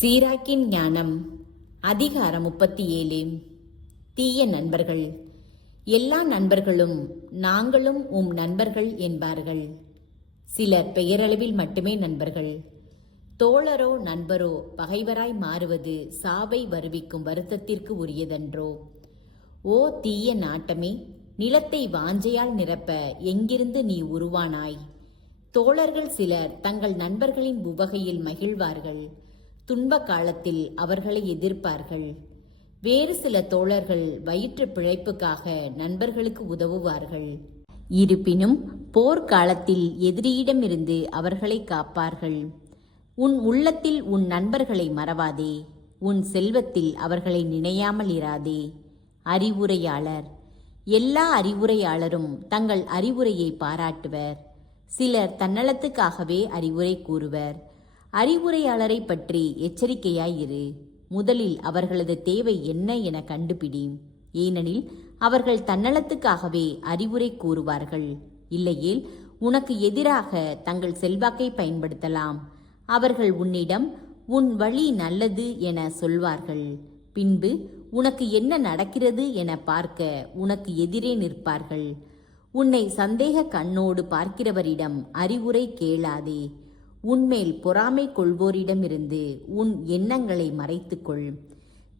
சீராக்கின் ஞானம் அதிகாரம் 37. தீய நண்பர்கள். எல்லா நண்பர்களும் நாங்களும் உம் நண்பர்கள் என்பார்கள். சிலர் பெயரளவில் மட்டுமே நண்பர்கள். தோழரோ நண்பரோ பகைவராய் மாறுவது சாவை வருவிக்கும் வருத்தத்திற்கு உரியதன்றோ? ஓ தீய நாட்டமே, நிலத்தை வாஞ்சையால் நிரப்ப எங்கிருந்து நீ உருவானாய்? தோழர்கள் சிலர் தங்கள் நண்பர்களின் உவகையில் மகிழ்வார்கள். துன்ப காலத்தில் அவர்களை எதிர்ப்பார்கள். வேறு சில தோழர்கள் வயிற்று பிழைப்புக்காக நண்பர்களுக்கு உதவுவார்கள். இருப்பினும் போர்க்காலத்தில் எதிரியிடமிருந்து அவர்களை காப்பார்கள். உன் உள்ளத்தில் உன் நண்பர்களை மறவாதே, உன் செல்வத்தில் அவர்களை நினையாமல் இராதே. அறிவுரையாளர். எல்லா அறிவுரையாளரும் தங்கள் அறிவுரையை பாராட்டுவர். சிலர் தன்னலத்துக்காகவே அறிவுரை கூறுவர். அறிவுரையாளரை பற்றி எச்சரிக்கையாயிரு. முதலில் அவர்களது தேவை என்ன என கண்டுபிடி. ஏனெனில் அவர்கள் தன்னலத்துக்காகவே அறிவுரை கூறுவார்கள். இல்லையேல் உனக்கு எதிராக தங்கள் செல்வாக்கை பயன்படுத்தலாம். அவர்கள் உன்னிடம் உன் வழி நல்லது என சொல்வார்கள். பின்பு உனக்கு என்ன நடக்கிறது என பார்க்க உனக்கு எதிரே நிற்பார்கள். உன்னை சந்தேக கண்ணோடு பார்க்கிறவரிடம் அறிவுரை கேளாதே. உன்மேல் பொறாமை கொள்வோரிடமிருந்து உன் எண்ணங்களை மறைத்துக்கொள்.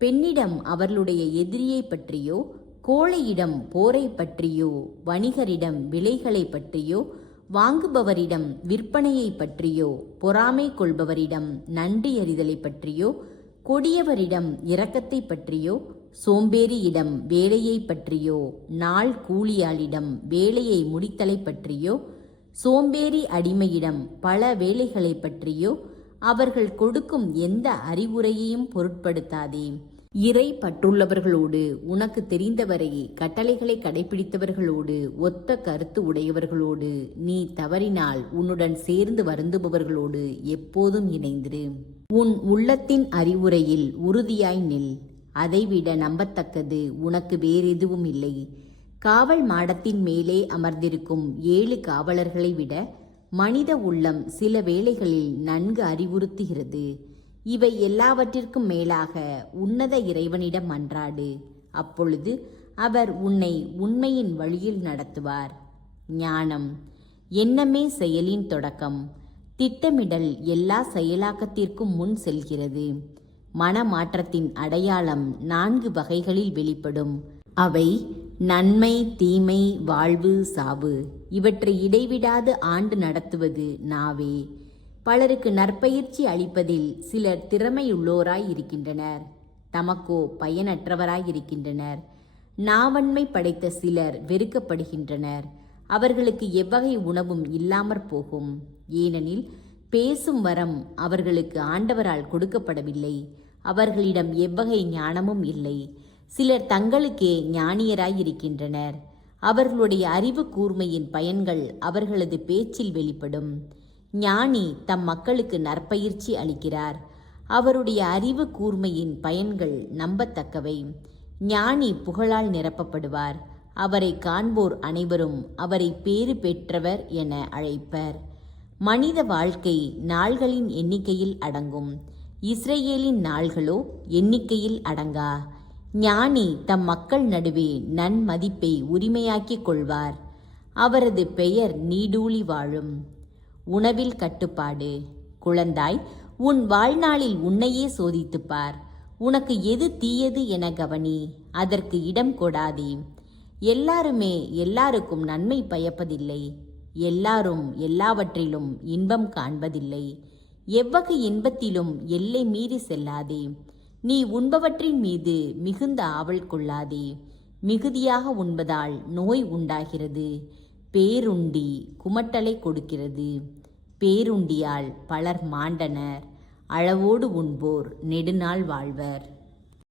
பெண்ணிடம் அவர்களுடைய எதிரியை பற்றியோ, கோழையிடம் போரை பற்றியோ, வணிகரிடம் விலைகளை பற்றியோ, வாங்குபவரிடம் விற்பனையை பற்றியோ, பொறாமை கொள்பவரிடம் நன்றியறிதலை பற்றியோ, கொடியவரிடம் இரக்கத்தை பற்றியோ, சோம்பேறியிடம் வேலையை பற்றியோ, நாள் கூலியாளிடம் வேலையை முடித்தலை பற்றியோ, சோம்பேறி அடிமையிடம் பல வேலைகளை பற்றியோ அவர்கள் கொடுக்கும் எந்த அறிவுரையையும் பொருட்படுத்தாதே. இறை பற்றுள்ளவர்களோடு, உனக்கு தெரிந்தவரை கட்டளைகளை கடைபிடித்தவர்களோடு, ஒத்த கருத்து உடையவர்களோடு, நீ தவறினால் உன்னுடன் சேர்ந்து வருந்துபவர்களோடு எப்போதும் இணைந்திரு. உன் உள்ளத்தின் அறிவுரையில் உறுதியாய் நில். அதைவிட நம்பத்தக்கது உனக்கு வேறெதுவும் இல்லை. காவல் மாடத்தின் மேலே அமர்ந்திருக்கும் 7 காவலர்களை விட மனித உள்ளம் சில வேளைகளில் நன்கு அறிவுறுத்துகிறது. இவை எல்லாவற்றிற்கும் மேலாக உன்னத இறைவனிடம் மன்றாடு. அப்பொழுது அவர் உன்னை உண்மையின் வழியில் நடத்துவார். ஞானம். எண்ணமே செயலின் தொடக்கம். திட்டமிடல் எல்லா செயலாக்கத்திற்கும் முன் செல்கிறது. மனமாற்றத்தின் அடையாளம் 4 வகைகளில் வெளிப்படும். அவை நன்மை, தீமை, வாழ்வு, சாவு. இவற்றை இடைவிடாது ஆண்டு நடத்துவது நாவே. பலருக்கு நற்பயிற்சி அளிப்பதில் சிலர் திறமையுள்ளோராய் இருக்கின்றனர், தமக்கோ பயனற்றவராய் இருக்கின்றனர். நாவன்மை படைத்த சிலர் வெறுக்கப்படுகின்றனர். அவர்களுக்கு எவ்வகை உணவும் இல்லாமற் போகும். ஏனெனில் பேசும் வரம் அவர்களுக்கு ஆண்டவரால் கொடுக்கப்படவில்லை. அவர்களிடம் எவ்வகை ஞானமும் இல்லை. சிலர் தங்களுக்கே ஞானியராயிருக்கின்றனர். அவர்களுடைய அறிவு கூர்மையின் பயன்கள் அவர்களது பேச்சில் வெளிப்படும். ஞானி தம் மக்களுக்கு நற்பயிற்சி அளிக்கிறார். அவருடைய அறிவு கூர்மையின் பயன்கள் நம்பத்தக்கவை. ஞானி புகழால் நிரப்பப்படுவார். அவரை காண்போர் அனைவரும் அவரை பேறு பெற்றவர் என அழைப்பர். மனித வாழ்க்கை நாள்களின் எண்ணிக்கையில் அடங்கும். இஸ்ரேலின் நாள்களோ எண்ணிக்கையில் அடங்கா. ஞானி தம் மக்கள் நடுவே நன்மதிப்பை உரிமையாக்கிக் கொள்வார். அவரது பெயர் நீடூழி வாழும். உணவில் கட்டுப்பாடு. குழந்தாய், உன் வாழ்நாளில் உன்னையே சோதித்துப்பார். உனக்கு எது தீயது என கவனி. அதற்கு இடம் கொடாதே. எல்லாருமே எல்லாருக்கும் நன்மை பயப்பதில்லை. எல்லாரும் எல்லாவற்றிலும் இன்பம் காண்பதில்லை. எவ்வகை இன்பத்திலும் எல்லை மீறி செல்லாதே. நீ உண்பவற்றின் மீது மிகுந்த ஆவல் கொள்ளாதே. மிகுதியாக உண்பதால் நோய் உண்டாகிறது. பேருண்டி குமட்டலை கொடுக்கிறது. பேருண்டியால் பலர் மாண்டனர். அளவோடு உண்போர் நெடுநாள் வாழ்வர்.